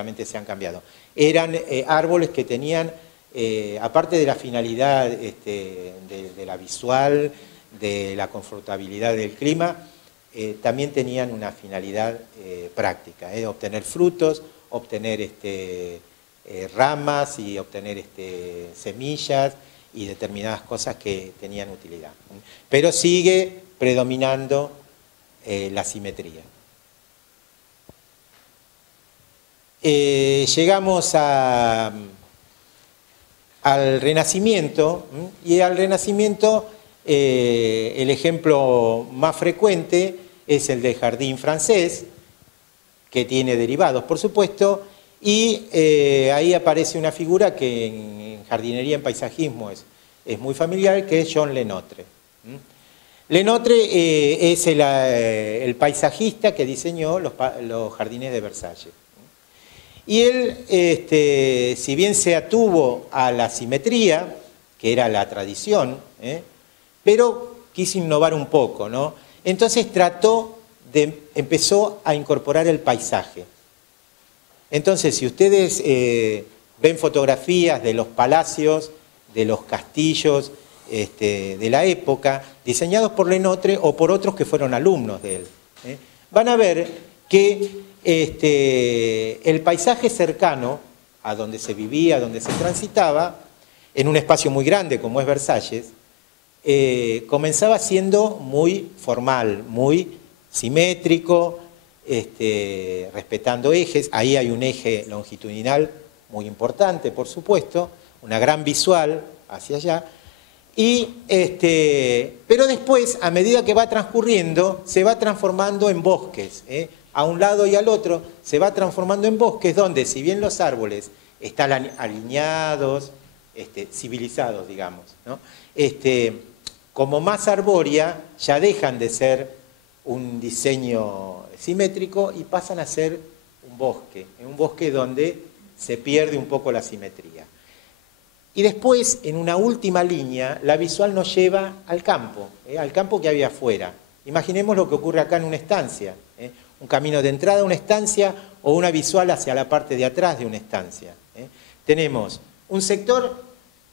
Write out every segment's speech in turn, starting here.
lógicamente se han cambiado. Eran árboles que tenían, aparte de la finalidad de la visual, de la confortabilidad del clima, también tenían una finalidad práctica, obtener frutos, obtener ramas y obtener semillas y determinadas cosas que tenían utilidad. Pero sigue predominando la simetría. Llegamos al Renacimiento, y al Renacimiento el ejemplo más frecuente es el del jardín francés, que tiene derivados, por supuesto, y ahí aparece una figura que en jardinería, en paisajismo es muy familiar, que es John Le Notre. Lenotre es el paisajista que diseñó los jardines de Versalles. Y él, si bien se atuvo a la simetría, que era la tradición, pero quiso innovar un poco, ¿no? Entonces empezó a incorporar el paisaje. Entonces, si ustedes ven fotografías de los palacios, de los castillos de la época, diseñados por Le Notre o por otros que fueron alumnos de él, van a ver que el paisaje cercano a donde se vivía, a donde se transitaba, en un espacio muy grande como es Versalles, comenzaba siendo muy formal, muy simétrico, respetando ejes. Ahí hay un eje longitudinal muy importante, por supuesto, una gran visual hacia allá. Pero después, a medida que va transcurriendo, se va transformando en bosques, a un lado y al otro, se va transformando en bosques donde, si bien los árboles están alineados, civilizados, digamos, ¿no? Como más arbórea, ya dejan de ser un diseño simétrico y pasan a ser un bosque donde se pierde un poco la simetría. Y después, en una última línea, la visual nos lleva al campo que había afuera. Imaginemos lo que ocurre acá en una estancia, un camino de entrada a una estancia o una visual hacia la parte de atrás de una estancia. Tenemos un sector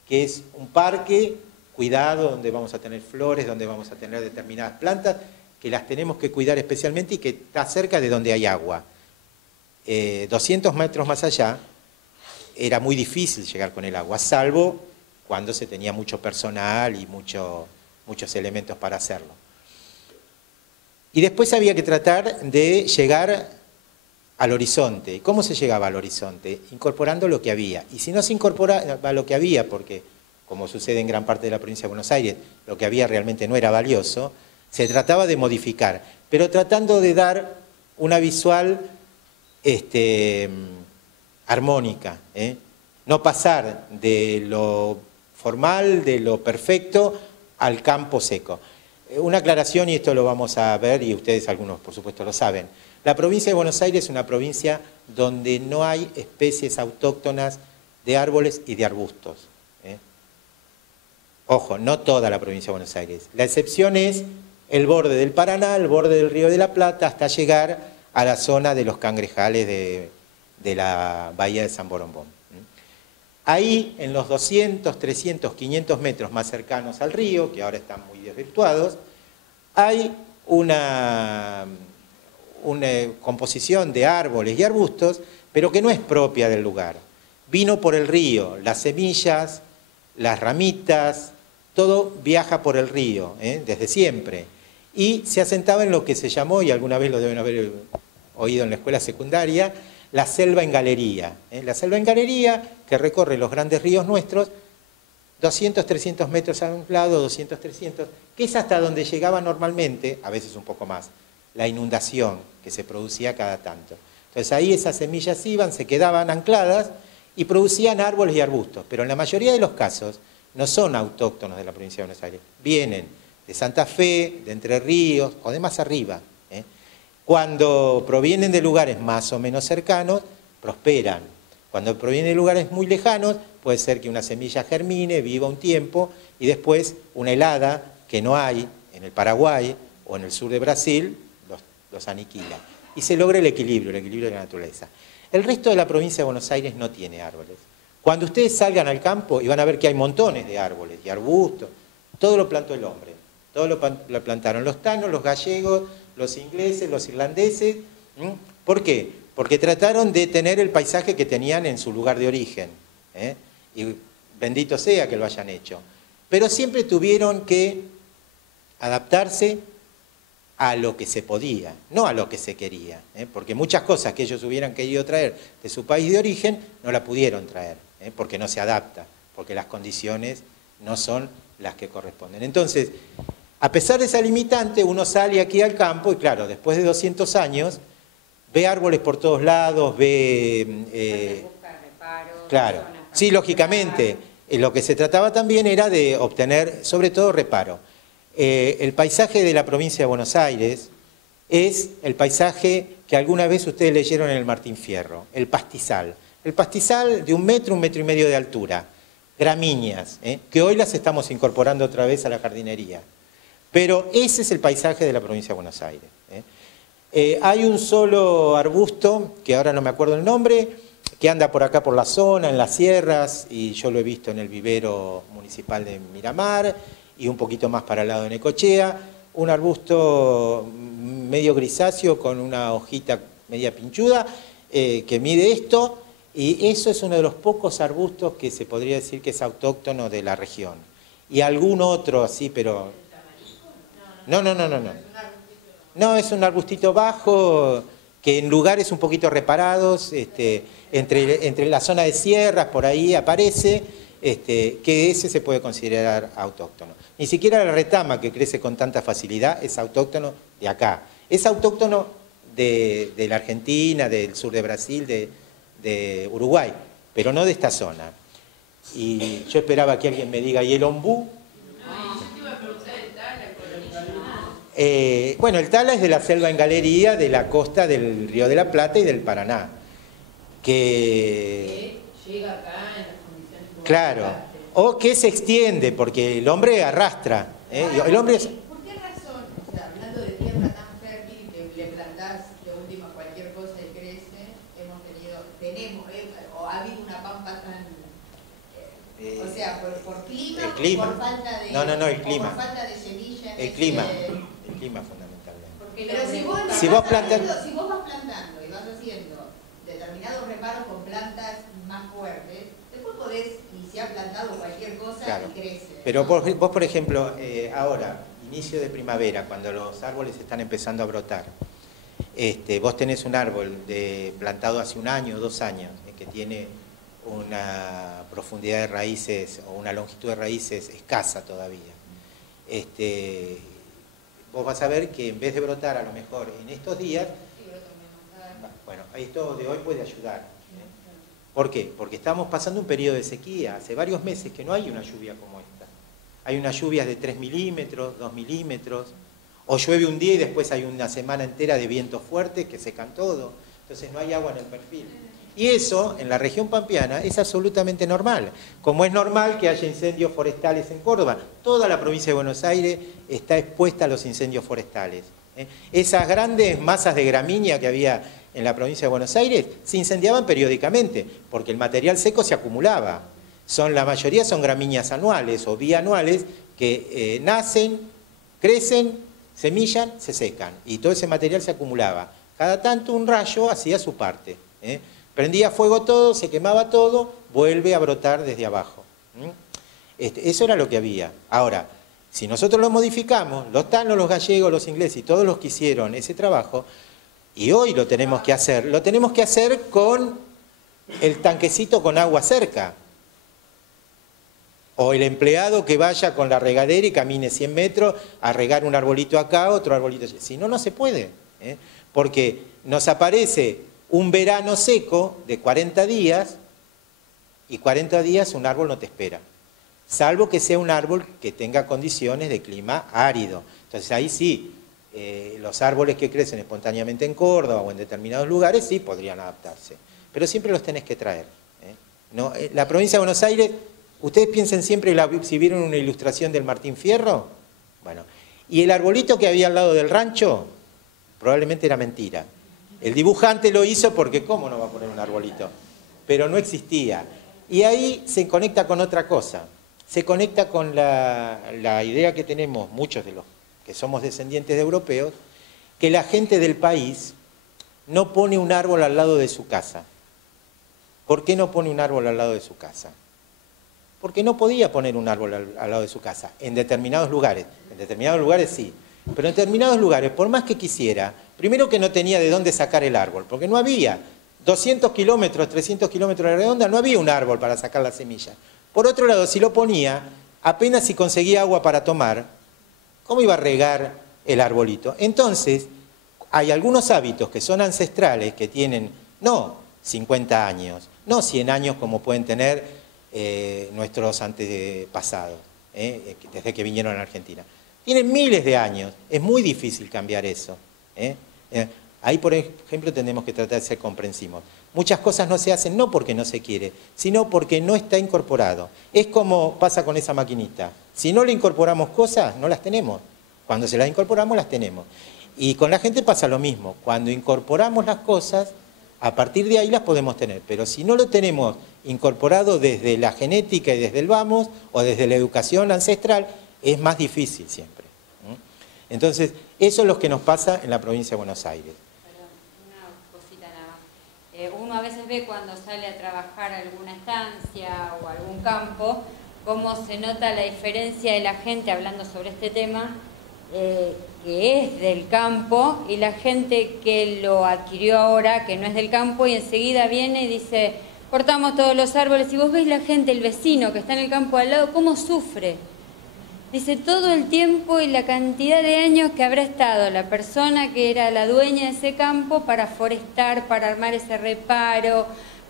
que es un parque cuidado, donde vamos a tener flores, donde vamos a tener determinadas plantas, que las tenemos que cuidar especialmente y que está cerca de donde hay agua. 200 metros más allá, era muy difícil llegar con el agua, salvo cuando se tenía mucho personal y muchos elementos para hacerlo. Y después había que tratar de llegar al horizonte. ¿Y cómo se llegaba al horizonte? Incorporando lo que había. Y si no se incorporaba lo que había, porque, como sucede en gran parte de la provincia de Buenos Aires, lo que había realmente no era valioso, se trataba de modificar, pero tratando de dar una visual armónica, no pasar de lo formal, de lo perfecto, al campo seco. Una aclaración, y esto lo vamos a ver, y ustedes algunos por supuesto lo saben, la provincia de Buenos Aires es una provincia donde no hay especies autóctonas de árboles y de arbustos. Ojo, no toda la provincia de Buenos Aires. La excepción es el borde del Paraná, el borde del Río de la Plata, hasta llegar a la zona de los cangrejales de la bahía de San Borombón. Ahí, en los 200, 300, 500 metros más cercanos al río, que ahora están muy desvirtuados, hay una composición de árboles y arbustos, pero que no es propia del lugar. Vino por el río, las semillas, las ramitas, todo viaja por el río, desde siempre. Y se asentaba en lo que se llamó, y alguna vez lo deben haber oído en la escuela secundaria, la selva en galería. La selva en galería, que recorre los grandes ríos nuestros, 200, 300 metros a un lado, 200, 300, que es hasta donde llegaba normalmente, a veces un poco más, la inundación que se producía cada tanto. Entonces ahí esas semillas iban, se quedaban ancladas y producían árboles y arbustos, pero en la mayoría de los casos no son autóctonos de la provincia de Buenos Aires, vienen de Santa Fe, de Entre Ríos o de más arriba. Cuando provienen de lugares más o menos cercanos, prosperan. Cuando provienen de lugares muy lejanos, puede ser que una semilla germine, viva un tiempo y después una helada que no hay en el Paraguay o en el sur de Brasil los aniquila. Y se logra el equilibrio de la naturaleza. El resto de la provincia de Buenos Aires no tiene árboles. Cuando ustedes salgan al campo y van a ver que hay montones de árboles y arbustos, todo lo plantó el hombre. Todo lo plantaron los tanos, los gallegos, los ingleses, los irlandeses. ¿Por qué? Porque trataron de tener el paisaje que tenían en su lugar de origen. Y bendito sea que lo hayan hecho. Pero siempre tuvieron que adaptarse a lo que se podía, no a lo que se quería. Porque muchas cosas que ellos hubieran querido traer de su país de origen no la pudieron traer, porque no se adapta, porque las condiciones no son las que corresponden. Entonces, a pesar de esa limitante, uno sale aquí al campo y claro, después de 200 años, ve árboles por todos lados, ve... claro, sí, lógicamente, lo que se trataba también era de obtener, sobre todo, reparo. El paisaje de la provincia de Buenos Aires es el paisaje que alguna vez ustedes leyeron en el Martín Fierro, el pastizal. El pastizal de 1 metro, 1,5 metros de altura, gramíneas, que hoy las estamos incorporando otra vez a la jardinería. Pero ese es el paisaje de la provincia de Buenos Aires. Hay un solo arbusto, que ahora no me acuerdo el nombre, que anda por acá por la zona, en las sierras, y yo lo he visto en el vivero municipal de Miramar, y un poquito más para el lado de Necochea, un arbusto medio grisáceo con una hojita media pinchuda, que mide esto, y eso es uno de los pocos arbustos que se podría decir que es autóctono de la región. Y algún otro así, pero... No. No, es un arbustito bajo que en lugares un poquito reparados, entre la zona de sierras, por ahí aparece, que ese se puede considerar autóctono. Ni siquiera la retama, que crece con tanta facilidad, es autóctono de acá. Es autóctono de la Argentina, del sur de Brasil, de Uruguay, pero no de esta zona. Y yo esperaba que alguien me diga, ¿y el ombú? Bueno, el tala es de la selva en galería de la costa del Río de la Plata y del Paraná. Que llega acá en las condiciones... Claro, o que se extiende, porque el hombre arrastra. El hombre es... ¿Por qué razón, o sea, hablando de tierra tan fértil, que le plantás de última cualquier cosa y crece, tenemos, o ha habido una pampa tan... o sea, por clima, el clima, por falta de... No, el clima. Por falta de semilla. El clima fundamentalmente. Pero si vos vas plantando y vas haciendo determinados reparos con plantas más fuertes, después podés, y se ha plantado cualquier cosa, claro, y crece. Pero vos, por ejemplo, ahora, inicio de primavera, cuando los árboles están empezando a brotar, vos tenés un árbol plantado hace 1 año o 2 años, que tiene una profundidad de raíces o una longitud de raíces escasa todavía. Vos vas a ver que en vez de brotar a lo mejor en estos días, bueno, esto de hoy puede ayudar. ¿Por qué? Porque estamos pasando un periodo de sequía. Hace varios meses que no hay una lluvia como esta. Hay unas lluvias de 3 milímetros, 2 milímetros, o llueve un día y después hay una semana entera de vientos fuertes que secan todo. Entonces no hay agua en el perfil. Y eso, en la región pampeana, es absolutamente normal. Como es normal que haya incendios forestales en Córdoba. Toda la provincia de Buenos Aires está expuesta a los incendios forestales. Esas grandes masas de gramínea que había en la provincia de Buenos Aires se incendiaban periódicamente, porque el material seco se acumulaba. La mayoría son gramíneas anuales o bianuales que nacen, crecen, semillan, se secan. Y todo ese material se acumulaba. Cada tanto un rayo hacía su parte. Prendía fuego todo, se quemaba todo, vuelve a brotar desde abajo. Eso era lo que había. Ahora, si nosotros lo modificamos, los tanos, los gallegos, los ingleses y todos los que hicieron ese trabajo, y hoy lo tenemos que hacer con el tanquecito con agua cerca. O el empleado que vaya con la regadera y camine 100 metros a regar un arbolito acá, otro arbolito allá. Si no, no se puede. Porque nos aparece un verano seco de 40 días y 40 días un árbol no te espera. Salvo que sea un árbol que tenga condiciones de clima árido. Entonces ahí sí, los árboles que crecen espontáneamente en Córdoba o en determinados lugares sí podrían adaptarse. Pero siempre los tenés que traer. No, la provincia de Buenos Aires, ustedes piensen siempre, si vieron una ilustración del Martín Fierro, bueno, y el arbolito que había al lado del rancho, probablemente era mentira. El dibujante lo hizo porque ¿cómo no va a poner un arbolito? Pero no existía. Y ahí se conecta con otra cosa. Se conecta con la idea que tenemos muchos de los que somos descendientes de europeos, que la gente del país no pone un árbol al lado de su casa. ¿Por qué no pone un árbol al lado de su casa? Porque no podía poner un árbol al lado de su casa, en determinados lugares. En determinados lugares sí, pero en determinados lugares, por más que quisiera, primero que no tenía de dónde sacar el árbol, porque no había 200 kilómetros, 300 kilómetros de la redonda, no había un árbol para sacar la semilla. Por otro lado, si lo ponía, apenas si conseguía agua para tomar, ¿cómo iba a regar el arbolito? Entonces, hay algunos hábitos que son ancestrales, que tienen no 50 años, no 100 años como pueden tener nuestros antepasados, desde que vinieron a la Argentina. Tienen miles de años, es muy difícil cambiar eso. Ahí, por ejemplo, tenemos que tratar de ser comprensivos. Muchas cosas no se hacen no porque no se quiere, sino porque no está incorporado. Es como pasa con esa maquinita. Si no le incorporamos cosas, no las tenemos. Cuando se las incorporamos, las tenemos. Y con la gente pasa lo mismo. Cuando incorporamos las cosas, a partir de ahí las podemos tener. Pero si no lo tenemos incorporado desde la genética y desde el vamos, o desde la educación ancestral, es más difícil siempre. Entonces, eso es lo que nos pasa en la provincia de Buenos Aires. Uno a veces ve cuando sale a trabajar a alguna estancia o algún campo, cómo se nota la diferencia de la gente hablando sobre este tema, que es del campo, y la gente que lo adquirió ahora, que no es del campo, y enseguida viene y dice, cortamos todos los árboles, y vos ves la gente, el vecino que está en el campo al lado, cómo sufre. Dice, todo el tiempo y la cantidad de años que habrá estado la persona que era la dueña de ese campo para forestar, para armar ese reparo,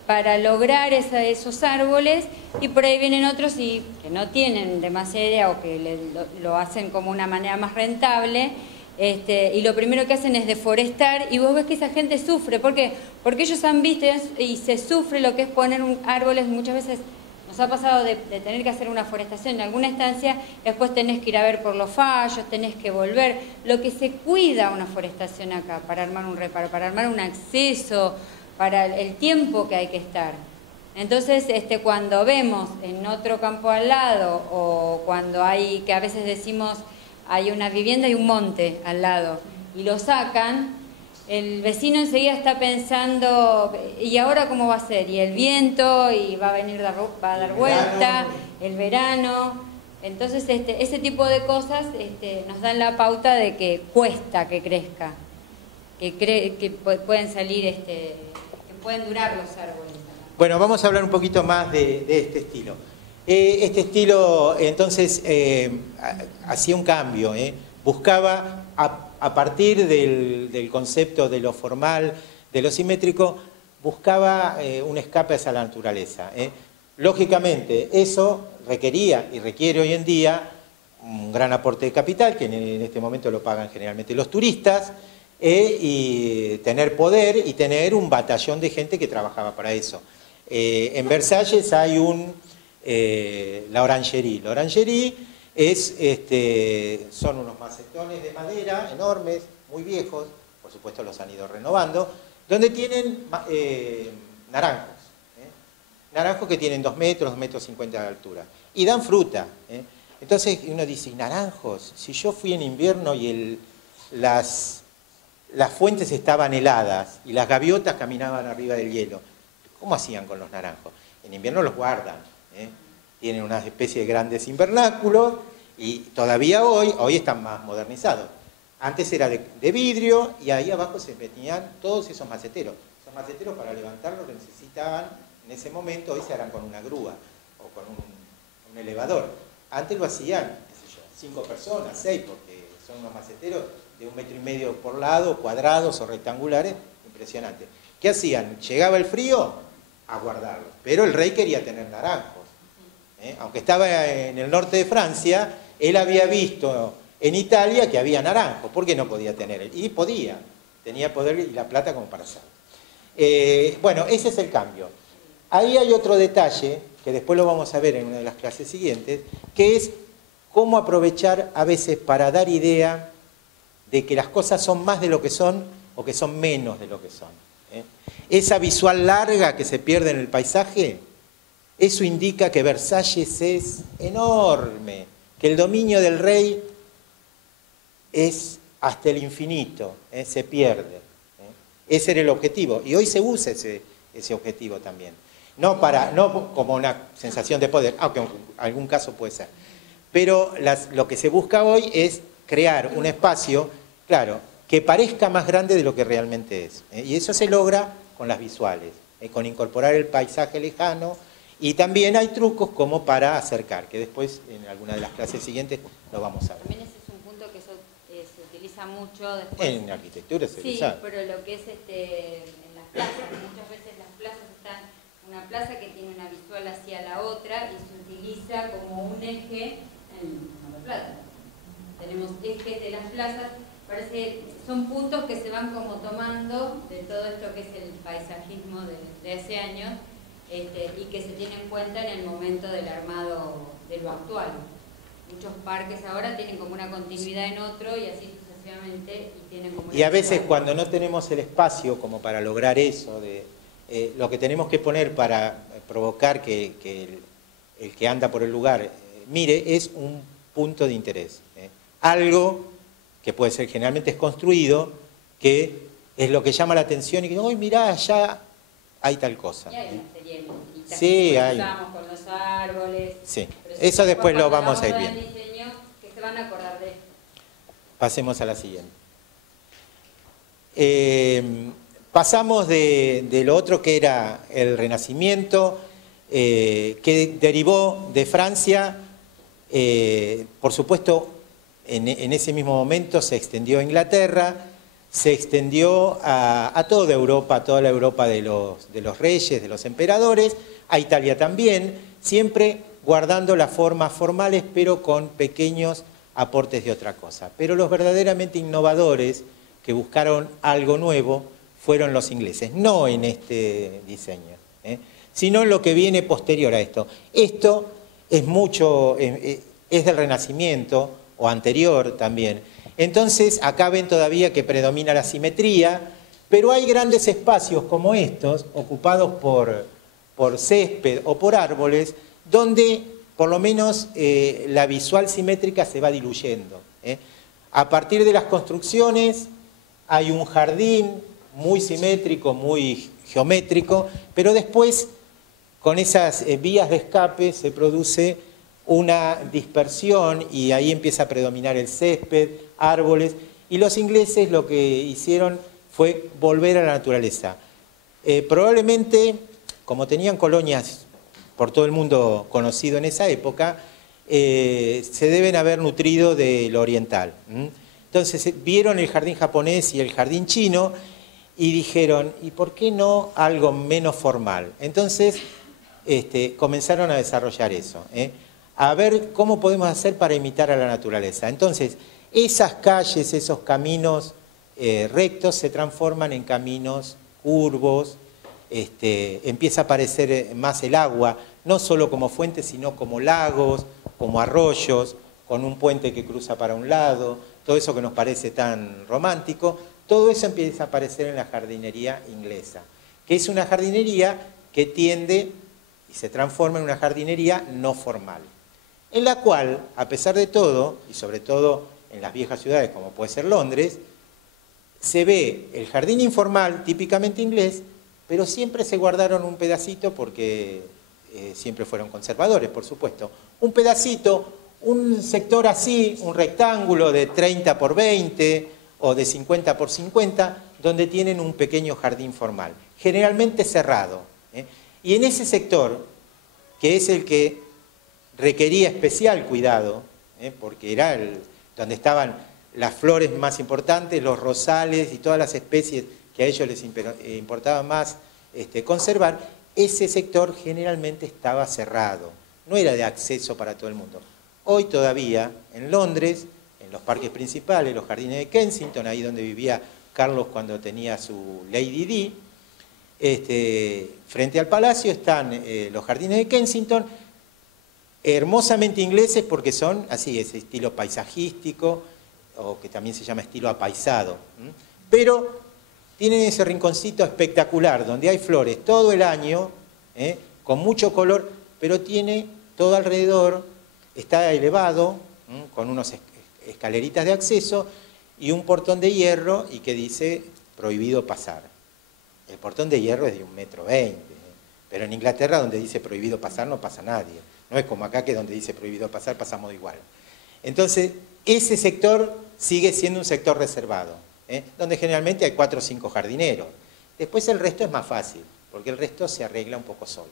para lograr esos árboles, y por ahí vienen otros que no tienen demasiada idea o que lo hacen como una manera más rentable, y lo primero que hacen es deforestar, y vos ves que esa gente sufre. ¿Por qué? Porque ellos han visto y se sufre lo que es poner árboles. Muchas veces nos ha pasado de tener que hacer una forestación en alguna estancia, después tenés que ir a ver por los fallos, tenés que volver. Lo que se cuida una forestación acá, para armar un reparo, para armar un acceso, para el tiempo que hay que estar. Entonces, cuando vemos en otro campo al lado, o cuando hay, que a veces decimos, hay una vivienda y un monte al lado, y lo sacan, el vecino enseguida está pensando, ¿y ahora cómo va a ser? Y el viento, y va a venir, va a dar vuelta, el verano. Entonces, ese tipo de cosas nos dan la pauta de que cuesta que crezca, que pueden salir, que pueden durar los árboles. Bueno, vamos a hablar un poquito más de este estilo. Este estilo, entonces, hacía un cambio, buscaba, a partir del concepto de lo formal, de lo simétrico, buscaba un escape hacia la naturaleza. Lógicamente, eso requería y requiere hoy en día un gran aporte de capital, que en este momento lo pagan generalmente los turistas, y tener poder y tener un batallón de gente que trabajaba para eso. En Versalles hay la orangerie. La orangerie son unos macetones de madera enormes, muy viejos, por supuesto los han ido renovando, donde tienen naranjos. Naranjos que tienen 2 metros, 2,50 metros de altura. Y dan fruta. Entonces uno dice, naranjos, si yo fui en invierno y las fuentes estaban heladas y las gaviotas caminaban arriba del hielo, ¿cómo hacían con los naranjos? En invierno los guardan, tienen una especie de grandes invernáculos y todavía hoy están más modernizados. Antes era de vidrio y ahí abajo se metían todos esos maceteros. Esos maceteros para levantarlos lo necesitaban en ese momento, hoy se harán con una grúa o con un elevador. Antes lo hacían, qué sé yo, 5 personas, 6, porque son unos maceteros de 1,5 metros por lado, cuadrados o rectangulares, impresionante. ¿Qué hacían? Llegaba el frío, a guardarlos. Pero el rey quería tener naranjos. Aunque estaba en el norte de Francia, él había visto en Italia que había naranjos. ¿Por qué no podía tener él? Y podía. Tenía poder y la plata como para hacerlo. Bueno, ese es el cambio. Ahí hay otro detalle, que después lo vamos a ver en una de las clases siguientes, que es cómo aprovechar a veces para dar idea de que las cosas son más de lo que son o que son menos de lo que son. Esa visual larga que se pierde en el paisaje, eso indica que Versalles es enorme, que el dominio del rey es hasta el infinito, se pierde. Ese era el objetivo, y hoy se usa ese objetivo también. No como una sensación de poder, aunque en algún caso puede ser. Pero lo que se busca hoy es crear un espacio, claro, que parezca más grande de lo que realmente es. Y eso se logra con las visuales, con incorporar el paisaje lejano, y también hay trucos como para acercar, que después en alguna de las clases siguientes lo vamos a ver. También ese es un punto que se utiliza mucho después. En arquitectura se sí, usa. pero lo que es en las plazas, muchas veces las plazas están, una plaza que tiene una visual hacia la otra y se utiliza como un eje en Mar del Plata. Tenemos ejes de las plazas, parece, son puntos que se van como tomando de todo esto que es el paisajismo de hace años, y que se tiene en cuenta en el momento del armado de lo actual. Muchos parques ahora tienen como una continuidad en otro y así sucesivamente. Y a veces cuando no tenemos el espacio como para lograr eso, lo que tenemos que poner para provocar que el que anda por el lugar mire es un punto de interés. Algo que puede ser generalmente es construido, que es lo que llama la atención y que, ¡ay, mirá, allá hay tal cosa! Y hay sí, hay. Con los árboles. Sí, eso después lo vamos a ir viendo. Diseño, que se van a acordar de esto. Pasemos a la siguiente. Pasamos de lo otro que era el Renacimiento, que derivó de Francia, por supuesto, en ese mismo momento se extendió a Inglaterra, se extendió a toda Europa, a toda la Europa de los reyes, de los emperadores, a Italia también, siempre guardando las formas formales, pero con pequeños aportes de otra cosa. Pero los verdaderamente innovadores que buscaron algo nuevo fueron los ingleses, no en este diseño, sino en lo que viene posterior a esto. Esto es es del Renacimiento, o anterior también. Entonces, acá ven todavía que predomina la simetría, pero hay grandes espacios como estos, ocupados por césped o por árboles, donde por lo menos la visual simétrica se va diluyendo. A partir de las construcciones hay un jardín muy simétrico, muy geométrico, pero después con esas vías de escape se produce una dispersión y ahí empieza a predominar el césped, árboles, y los ingleses lo que hicieron fue volver a la naturaleza. Probablemente, como tenían colonias por todo el mundo conocido en esa época, se deben haber nutrido de lo oriental. Entonces vieron el jardín japonés y el jardín chino y dijeron, ¿y por qué no algo menos formal? Entonces comenzaron a desarrollar eso, a ver cómo podemos hacer para imitar a la naturaleza. Entonces, esas calles, esos caminos rectos se transforman en caminos curvos, empieza a aparecer más el agua, no solo como fuentes, sino como lagos, como arroyos, con un puente que cruza para un lado, todo eso que nos parece tan romántico, todo eso empieza a aparecer en la jardinería inglesa, que es una jardinería que tiende y se transforma en una jardinería no formal, en la cual, a pesar de todo, y sobre todo en las viejas ciudades como puede ser Londres, se ve el jardín informal típicamente inglés, pero siempre se guardaron un pedacito porque siempre fueron conservadores, por supuesto. Un pedacito, un sector así, un rectángulo de 30 por 20 o de 50 por 50, donde tienen un pequeño jardín formal, generalmente cerrado. Y en ese sector, que es el que requería especial cuidado, porque era donde estaban las flores más importantes, los rosales y todas las especies que a ellos les importaba más conservar, ese sector generalmente estaba cerrado, no era de acceso para todo el mundo. Hoy todavía, en Londres, en los parques principales, los jardines de Kensington, ahí donde vivía Carlos cuando tenía su Lady Di, frente al palacio están los jardines de Kensington, hermosamente ingleses porque son así, ese estilo paisajístico, o que también se llama estilo apaisado. Pero tienen ese rinconcito espectacular, donde hay flores todo el año, con mucho color, pero tiene todo alrededor, está elevado, con unas escaleritas de acceso y un portón de hierro y que dice prohibido pasar. El portón de hierro es de 1,20 m, pero en Inglaterra donde dice prohibido pasar no pasa nadie. No es como acá que donde dice prohibido pasar pasamos igual. Entonces, ese sector sigue siendo un sector reservado, donde generalmente hay 4 o 5 jardineros. Después el resto es más fácil, porque el resto se arregla un poco solo.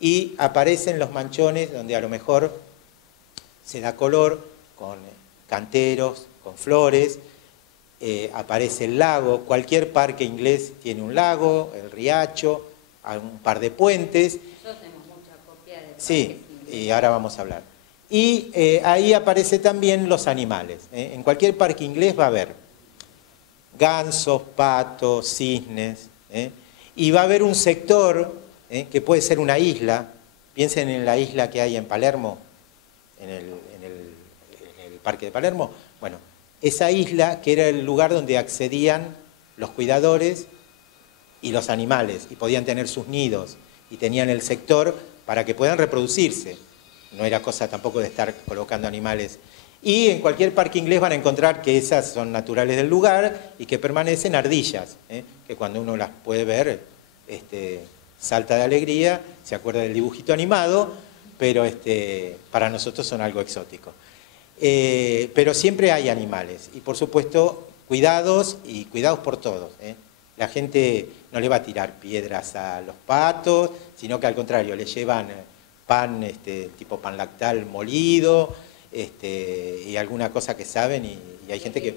Y aparecen los manchones donde a lo mejor se da color con canteros, con flores, aparece el lago, cualquier parque inglés tiene un lago, el riacho, un par de puentes. Nosotros tenemos mucha copia de sí, y ahora vamos a hablar. Y ahí aparecen también los animales. En cualquier parque inglés va a haber gansos, patos, cisnes, y va a haber un sector que puede ser una isla. Piensen en la isla que hay en Palermo, en el parque de Palermo. Bueno, esa isla que era el lugar donde accedían los cuidadores y los animales, y podían tener sus nidos, y tenían el sector para que puedan reproducirse. No era cosa tampoco de estar colocando animales. Y en cualquier parque inglés van a encontrar que esas son naturales del lugar y que permanecen ardillas, que cuando uno las puede ver, salta de alegría, se acuerda del dibujito animado, pero para nosotros son algo exótico. Pero siempre hay animales y por supuesto cuidados y cuidados por todos. La gente no le va a tirar piedras a los patos, sino que al contrario, le llevan pan tipo pan lactal molido y alguna cosa que saben y hay gente que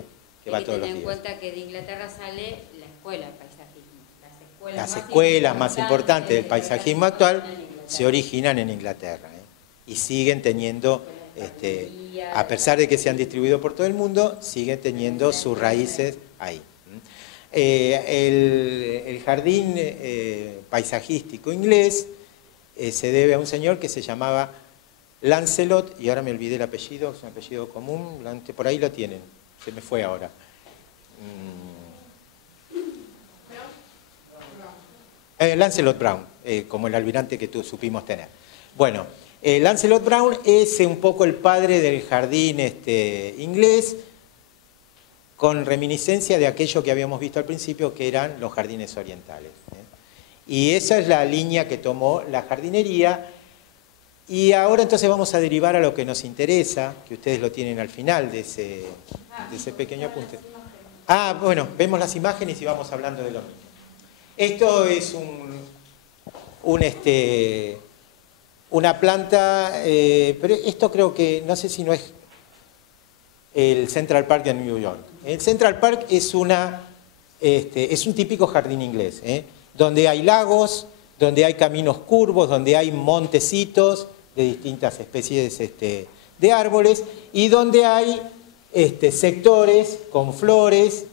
va todos los días. Ten en cuenta que de Inglaterra sale la escuela del paisajismo. Las escuelas más importantes del paisajismo actual se originan en Inglaterra y siguen teniendo, a pesar de que se han distribuido por todo el mundo, siguen teniendo sus raíces ahí. El jardín paisajístico inglés se debe a un señor que se llamaba Lancelot, y ahora me olvidé el apellido, es un apellido común, por ahí lo tienen, se me fue ahora. Lancelot Brown, como el almirante que supimos tener. Bueno, Lancelot Brown es un poco el padre del jardín inglés, con reminiscencia de aquello que habíamos visto al principio, que eran los jardines orientales. Y esa es la línea que tomó la jardinería. Y ahora entonces vamos a derivar a lo que nos interesa, que ustedes lo tienen al final de ese pequeño apunte. Bueno, vemos las imágenes y vamos hablando de lo mismo. Esto es una planta, pero esto creo que, no sé si no es el Central Park de New York. El Central Park es un típico jardín inglés, donde hay lagos, donde hay caminos curvos, donde hay montecitos de distintas especies de árboles y donde hay sectores con flores,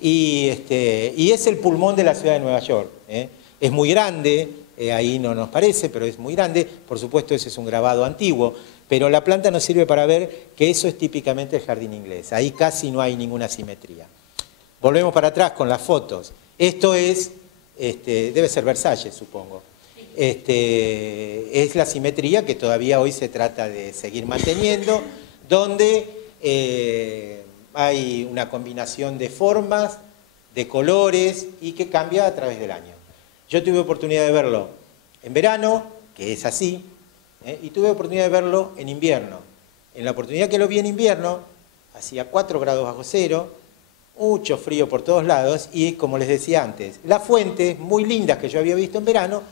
y es el pulmón de la ciudad de Nueva York. Es muy grande, ahí no nos parece, pero es muy grande. Por supuesto, ese es un grabado antiguo, pero la planta nos sirve para ver que eso es típicamente el jardín inglés. Ahí casi no hay ninguna simetría. Volvemos para atrás con las fotos. Esto es, debe ser Versalles, supongo. Es la simetría que todavía hoy se trata de seguir manteniendo, donde hay una combinación de formas, de colores y que cambia a través del año. Yo tuve oportunidad de verlo en verano, que es así, y tuve oportunidad de verlo en invierno. En la oportunidad que lo vi en invierno, hacía 4 grados bajo cero, mucho frío por todos lados y, como les decía antes, las fuentes muy lindas que yo había visto en verano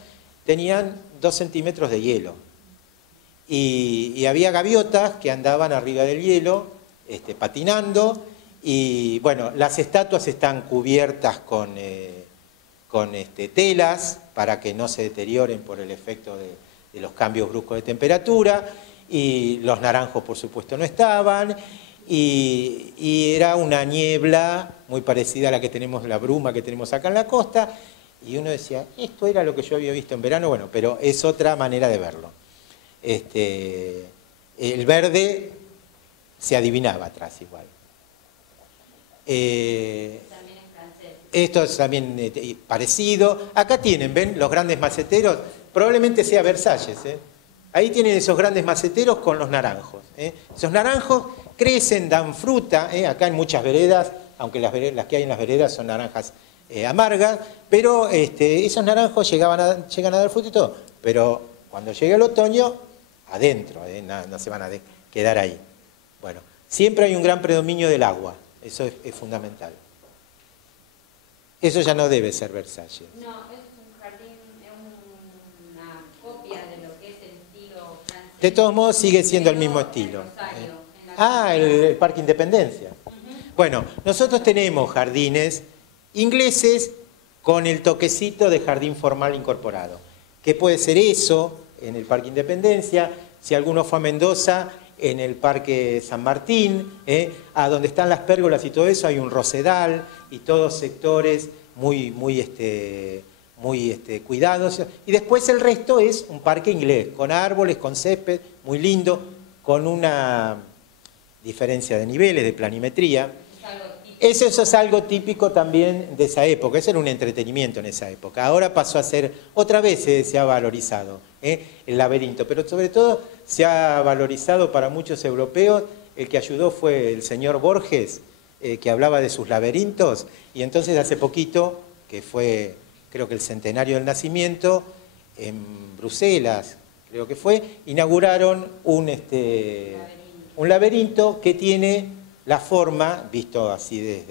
tenían 2 centímetros de hielo. Y había gaviotas que andaban arriba del hielo, patinando, y bueno, las estatuas están cubiertas con telas para que no se deterioren por el efecto de los cambios bruscos de temperatura, y los naranjos por supuesto no estaban, y era una niebla muy parecida a la que tenemos, la bruma que tenemos acá en la costa, y uno decía, esto era lo que yo había visto en verano, bueno, pero es otra manera de verlo. El verde se adivinaba atrás igual. También es francés. Esto es también parecido. Acá tienen, ¿ven? Los grandes maceteros. Probablemente sea Versalles, ¿eh? Ahí tienen esos grandes maceteros con los naranjos, ¿eh? Esos naranjos crecen, dan fruta, ¿eh? Acá en muchas veredas, aunque las que hay en las veredas son naranjas amargas, pero esos naranjos llegan a dar fruto y todo. Pero cuando llega el otoño, adentro, no se van a quedar ahí. Bueno, siempre hay un gran predominio del agua, eso es fundamental. Eso ya no debe ser Versalles. No, es un jardín, es una copia de lo que es el estilo francés. De todos modos sigue siendo el mismo estilo. El Parque Independencia. Bueno, nosotros tenemos jardines ingleses con el toquecito de jardín formal incorporado. ¿Qué puede ser eso en el Parque Independencia? Si alguno fue a Mendoza, en el Parque San Martín, a donde están las pérgolas y todo eso, hay un rosedal y todos sectores muy cuidados. Y después el resto es un parque inglés, con árboles, con césped, muy lindo, con una diferencia de niveles, de planimetría. Eso es algo típico también de esa época, eso era un entretenimiento en esa época. Ahora pasó a ser, otra vez se ha valorizado el laberinto, pero sobre todo se ha valorizado para muchos europeos. El que ayudó fue el señor Borges, que hablaba de sus laberintos, y entonces hace poquito, que fue creo que el centenario del nacimiento, en Bruselas, creo que fue, inauguraron un laberinto que tiene la forma, visto así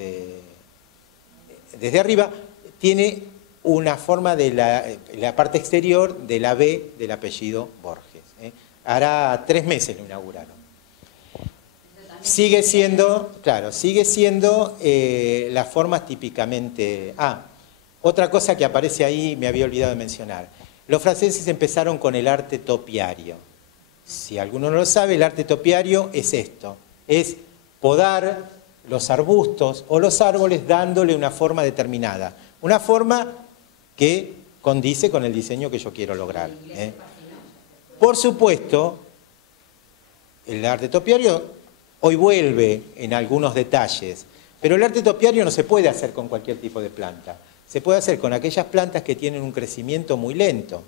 desde arriba, tiene una forma de la parte exterior de la B del apellido Borges. Hará 3 meses lo inauguraron. Sigue siendo, claro, las formas típicamente... otra cosa que aparece ahí, me había olvidado de mencionar. Los franceses empezaron con el arte topiario. Si alguno no lo sabe, el arte topiario es esto, es podar los arbustos o los árboles dándole una forma determinada, una forma que condice con el diseño que yo quiero lograr. Por supuesto, el arte topiario hoy vuelve en algunos detalles, pero el arte topiario no se puede hacer con cualquier tipo de planta, se puede hacer con aquellas plantas que tienen un crecimiento muy lento,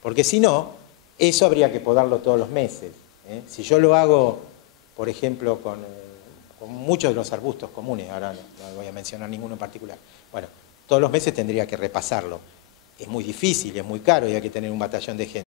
porque si no, eso habría que podarlo todos los meses. Si yo lo hago, por ejemplo, con muchos de los arbustos comunes, ahora no voy a mencionar ninguno en particular, bueno, todos los meses tendría que repasarlo. Es muy difícil, es muy caro y hay que tener un batallón de gente.